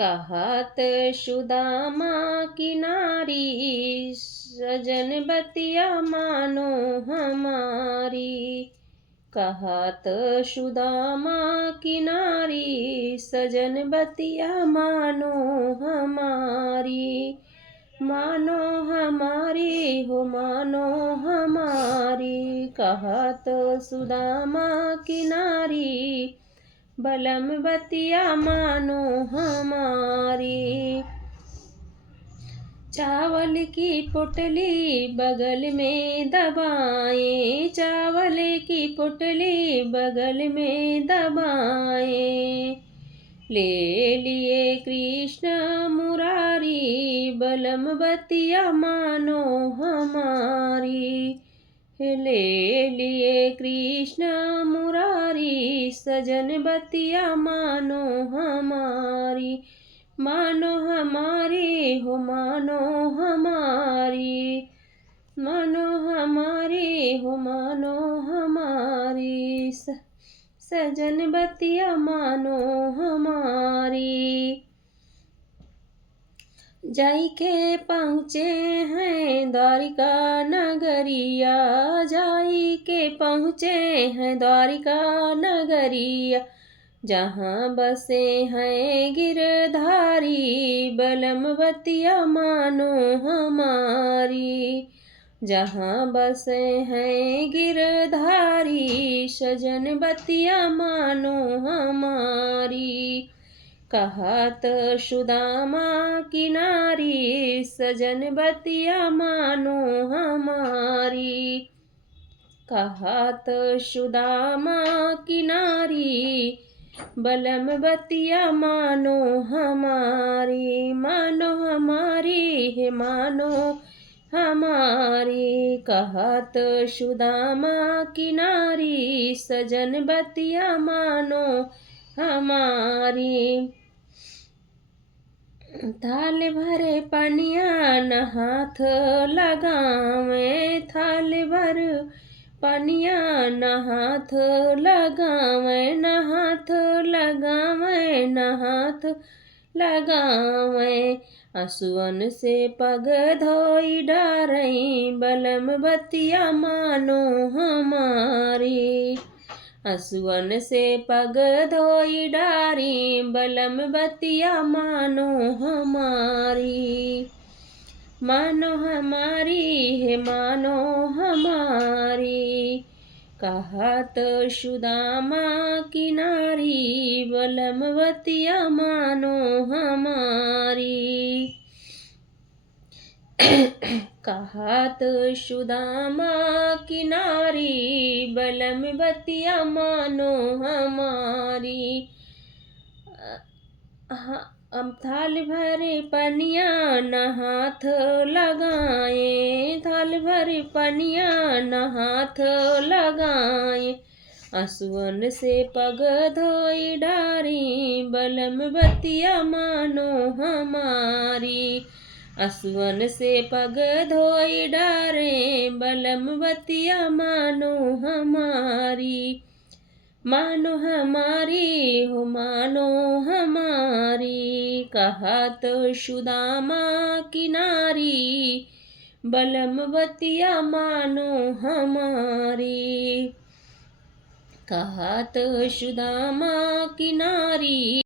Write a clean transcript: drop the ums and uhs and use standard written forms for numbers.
कहत सुदामा की नारी, सजन बतिया मानो हमारी। कहत सुदामा की नारी, सजन बतिया मानो हमारी। मानो हमारी हो मानो हमारी। कहत सुदामा की नारी, बलम बतिया मानो हमारी। चावल की पोटली बगल में दबाए, चावल की पोटली बगल में दबाए। ले लिए कृष्ण मुरारी, बलम बतिया मानो हमारी। ले लिए कृष्ण मुरारी, सजन बतिया मानो हमारी। मानो हमारी हो मानो हमारी। मानो हमारी हो मानो हमारी। सजन बतिया मानो हमारी। जाई के पहुँचे हैं द्वारिका नगरिया, जाई के पहुँचे हैं द्वारिका नगरिया। जहाँ बसे हैं गिरधारी, बलम बतिया मानो हमारी। जहाँ बसे हैं गिरधारी, सजन बतिया मानो हमारी। कहत सुदामा की नारी, सजन बतिया मानो हमारी। कहत सुदामा की नारी, बलम बतिया मानो हमारी। मानो हमारी है मानो हमारी। कहत सुदामा की नारी, सजन बतिया मानो हमारी। थाल भरे पनिया न हाथ लगावे, थाल भर पनिया न हाथ लगावे, न हाथ लगावे, न हाथ लगावे। असुअन से पग धोई डारई, बलम बतिया मानो हमारी। असुअन से पग धोई डारी, बलम बतिया मानो हमारी। मानो हमारी है मानो हमारी। कहत सुदामा की नारी, बलम बतिया मानो हमारी। कहत सुदामा की नारी, बलम बतिया मानो हमारी। अब थाल भरे पनिया न हाथ लगाए, थाल भरे पनिया न हाथ लगाए। असुअन से पग धोई डारी, बलम बतिया मानो हमारी। असुअन से पग धोई डारे, बलम बतिया मानो हमारी। मानो हमारी हो मानो हमारी। कहत सुदामा की नारी, बलम बतिया मानो हमारी। कहत सुदामा की नारी।